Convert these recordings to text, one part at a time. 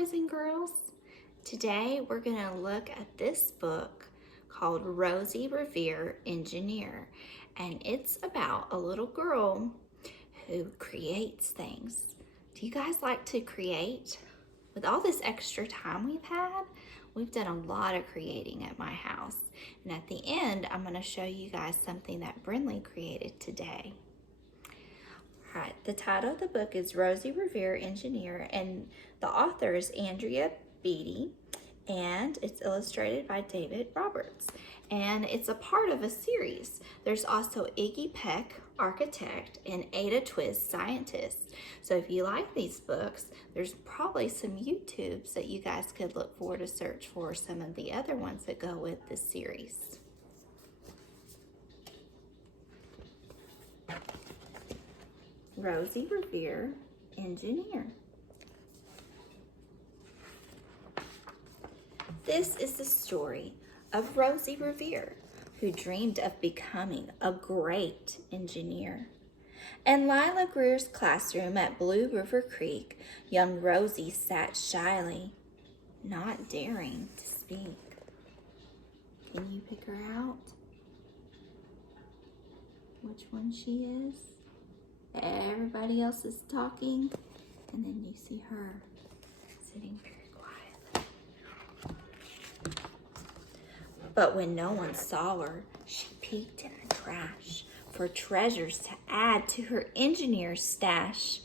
boys and girls. Today we're going to look at this book called Rosie, Revere, Engineer. And it's about a little girl who creates things. Do you guys like to create? With all this extra time we've done a lot of creating at my house. And at the end, I'm going to show you guys something that Brinley created today. All right, the title of the book is Rosie, Revere, Engineer, and the author is Andrea Beatty, and it's illustrated by David Roberts. And it's a part of a series. There's also Iggy Peck, architect, and Ada Twist, scientist. So if you like these books, there's probably some YouTubes that you guys could look for to search for some of the other ones that go with this series. Rosie, Revere, Engineer. This is the story of Rosie Revere, who dreamed of becoming a great engineer. In Lila Greer's classroom at Blue River Creek, young Rosie sat shyly, not daring to speak. Can you pick her out? Which one she is? Everybody else is talking, and then you see her sitting very quietly. But when no one saw her, she peeked in the trash for treasures to add to her engineer's stash.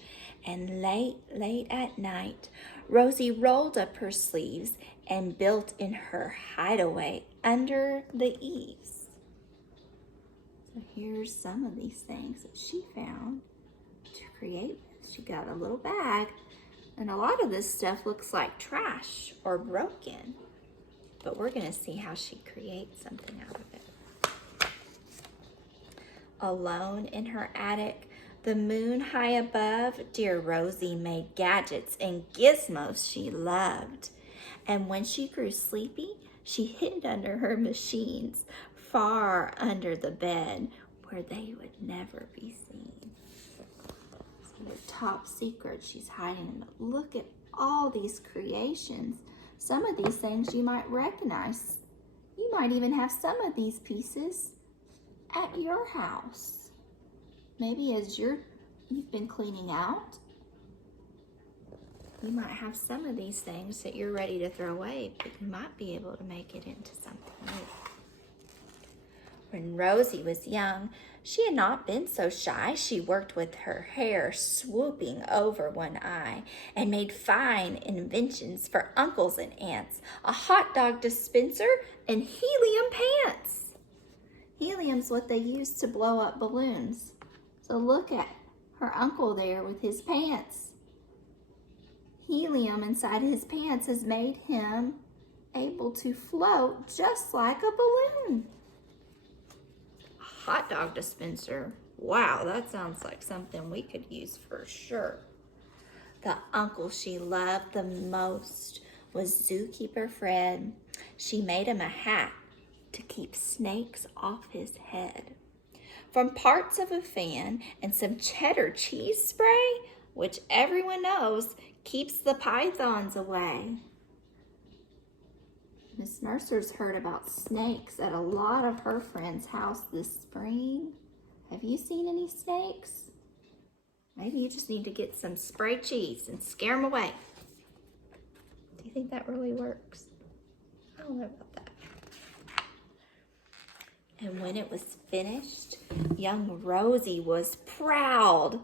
And late at night, Rosie rolled up her sleeves and built in her hideaway under the eaves. So here's some of these things that she found to create with. She got a little bag, and a lot of this stuff looks like trash or broken, but we're going to see how she creates something out of it. Alone in her attic, the moon high above, dear Rosie made gadgets and gizmos she loved. And when she grew sleepy, she hid under her machines, far under the bed, where they would never be seen. So their top secret, she's hiding them. But look at all these creations. Some of these things you might recognize. You might even have some of these pieces at your house. Maybe as you've been cleaning out, you might have some of these things that you're ready to throw away, but you might be able to make it into something new. When Rosie was young, she had not been so shy. She worked with her hair swooping over one eye and made fine inventions for uncles and aunts, a hot dog dispenser and helium pants. Helium's what they use to blow up balloons. So look at her uncle there with his pants. Helium inside his pants has made him able to float just like a balloon. Hot dog dispenser. Wow, that sounds like something we could use for sure. The uncle she loved the most was zookeeper Fred. She made him a hat to keep snakes off his head. From parts of a fan and some cheddar cheese spray, which everyone knows keeps the pythons away. Miss Mercer's heard about snakes at a lot of her friends' house this spring. Have you seen any snakes? Maybe you just need to get some spray cheese and scare them away. Do you think that really works? I don't know about that. And when it was finished, young Rosie was proud.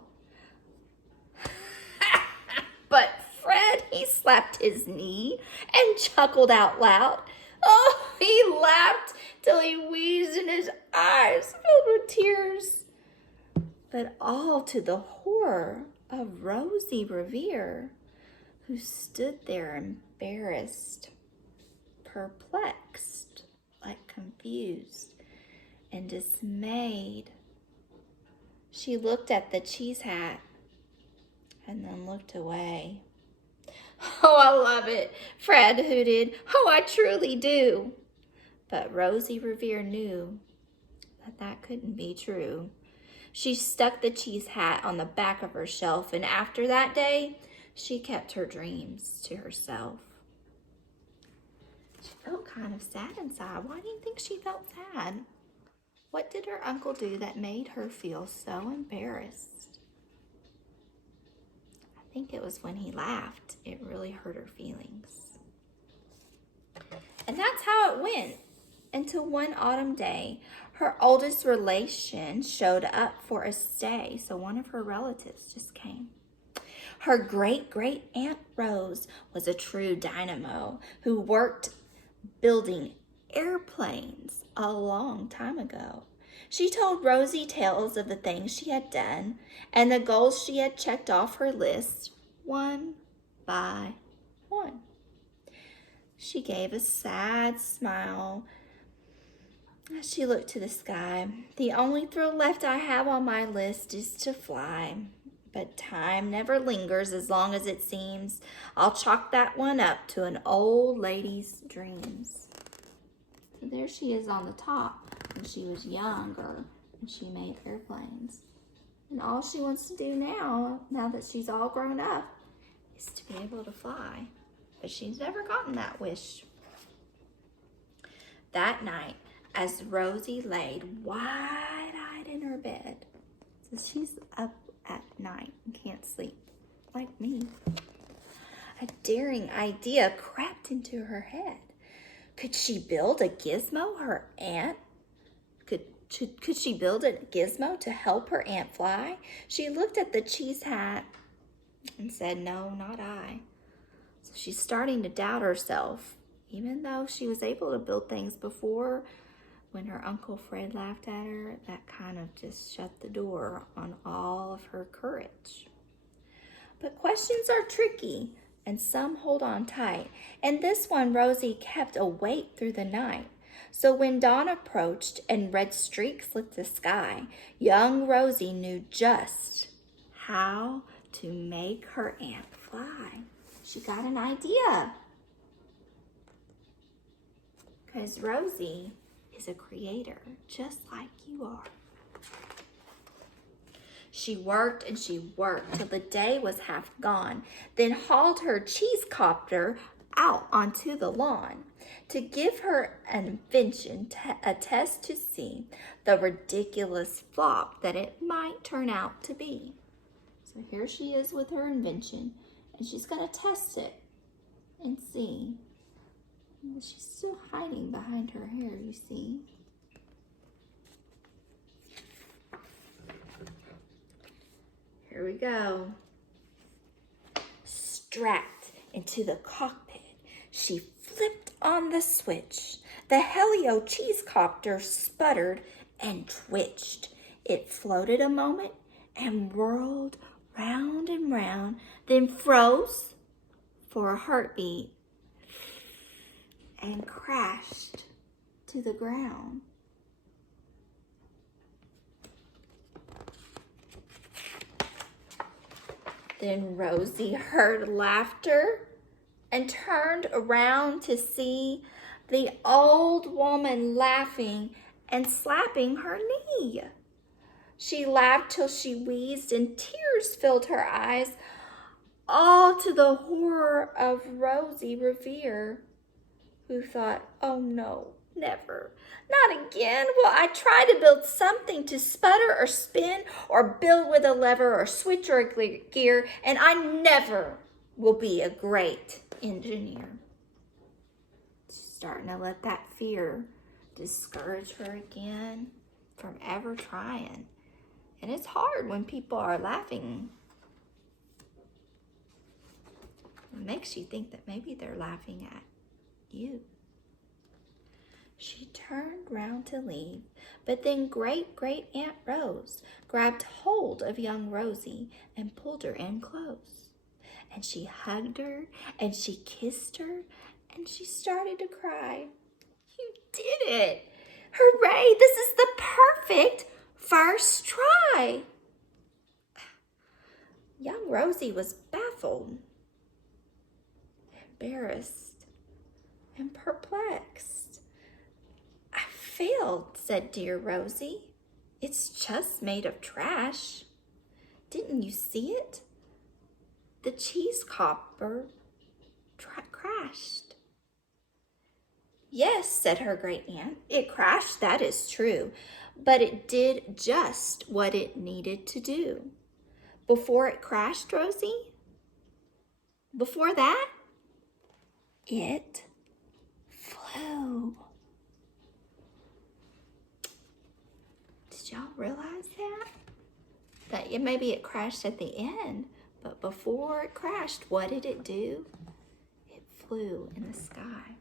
But Fred, he slapped his knee and chuckled out loud. Oh, he laughed till he wheezed and his eyes filled with tears. But all to the horror of Rosie Revere, who stood there embarrassed, perplexed, like confused and dismayed. She looked at the cheese hat and then looked away. Oh, I love it, Fred hooted. Oh, I truly do. But Rosie Revere knew that that couldn't be true. She stuck the cheese hat on the back of her shelf, and after that day, She kept her dreams to herself. She felt kind of sad inside. Why do you think she felt sad? What did her uncle do that made her feel so embarrassed? I think it was when he laughed. It really hurt her feelings. And that's how it went until one autumn day, her oldest relation showed up for a stay. So one of her relatives just came. Her great-great Aunt Rose was a true dynamo who worked building airplanes a long time ago. She told Rosie tales of the things she had done and the goals she had checked off her list one by one. She gave a sad smile as she looked to the sky. The only thrill left I have on my list is to fly. But time never lingers as long as it seems. I'll chalk that one up to an old lady's dreams. So there she is on the top when she was younger and she made airplanes. And all she wants to do now that she's all grown up, is to be able to fly. But she's never gotten that wish. That night, as Rosie laid wide-eyed in her bed, so she's up at night and can't sleep, like me, a daring idea crept into her head. Could she build a gizmo her aunt? Could she build a gizmo to help her aunt fly? She looked at the cheese hat and said, no, not I. So she's starting to doubt herself, even though she was able to build things before. When her Uncle Fred laughed at her, that kind of just shut the door on all of her courage. But questions are tricky, and some hold on tight. And this one Rosie kept awake through the night. So when dawn approached and red streaks lit the sky, young Rosie knew just how to make her aunt fly. She got an idea. Because Rosie is a creator, just like you are. She worked and she worked till the day was half gone, then hauled her cheese copter out onto the lawn to give her an invention a test to see the ridiculous flop that it might turn out to be. So here she is with her invention, and she's going to test it and see. She's still hiding behind her hair, you see. Here we go. Strapped into the cockpit, she flipped on the switch. The Helio cheese copter sputtered and twitched. It floated a moment and whirled round and round, then froze for a heartbeat and crashed to the ground. Then Rosie heard laughter and turned around to see the old woman laughing and slapping her knee. She laughed till she wheezed and tears filled her eyes, all to the horror of Rosie Revere, who thought, oh no, never, not again will I try to build something to sputter or spin or build with a lever or switch or a gear, and I never will be a great engineer. She's starting to let that fear discourage her again from ever trying. And it's hard when people are laughing. It makes you think that maybe they're laughing at you. She turned round to leave, but then great Aunt Rose grabbed hold of young Rosie and pulled her in close. And she hugged her and she kissed her and she started to cry. You did it! Hooray! This is the perfect first try. Young Rosie was baffled, embarrassed, and perplexed. I failed, said dear Rosie. It's just made of trash. Didn't you see it? the cheese copper crashed. Yes, said her great aunt, it crashed, that is true, but it did just what it needed to do. Before it crashed, Rosie, before that, it flew. Did y'all realize that? That maybe it crashed at the end, but before it crashed, what did it do? It flew in the sky.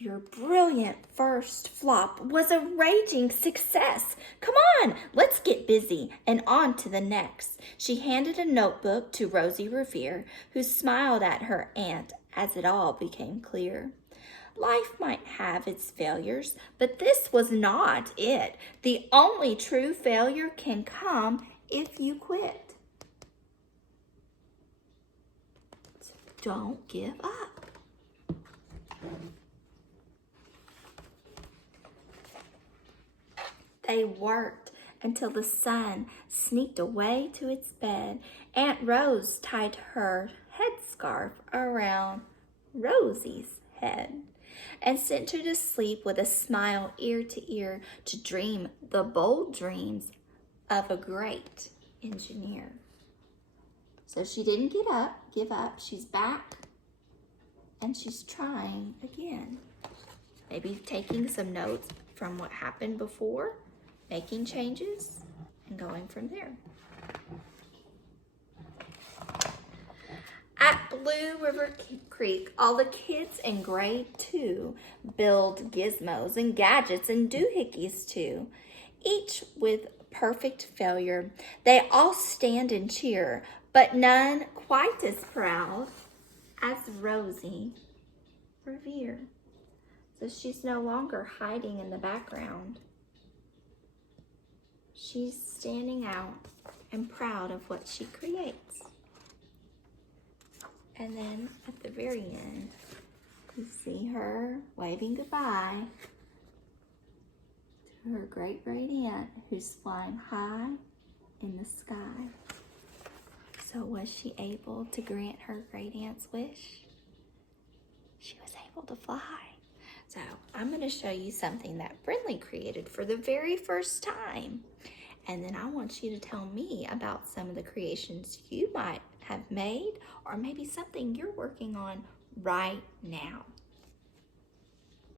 Your brilliant first flop was a raging success. Come on, let's get busy and on to the next. She handed a notebook to Rosie Revere, who smiled at her aunt as it all became clear. Life might have its failures, but this was not it. The only true failure can come if you quit. So don't give up. They worked until the sun sneaked away to its bed. Aunt Rose tied her headscarf around Rosie's head and sent her to sleep with a smile ear to ear to dream the bold dreams of a great engineer. So she didn't give up. She's back and she's trying again. Maybe taking some notes from what happened before, making changes, and going from there. At Blue River Creek, all the kids in grade 2 build gizmos and gadgets and doohickeys too, each with perfect failure. They all stand and cheer, but none quite as proud as Rosie Revere. So she's no longer hiding in the background. She's standing out and proud of what she creates. And then at the very end, you see her waving goodbye to her great aunt who's flying high in the sky. So was she able to grant her great aunt's wish? She was able to fly. So I'm going to show you something that Brindley created for the very first time. And then I want you to tell me about some of the creations you might have made, or maybe something you're working on right now.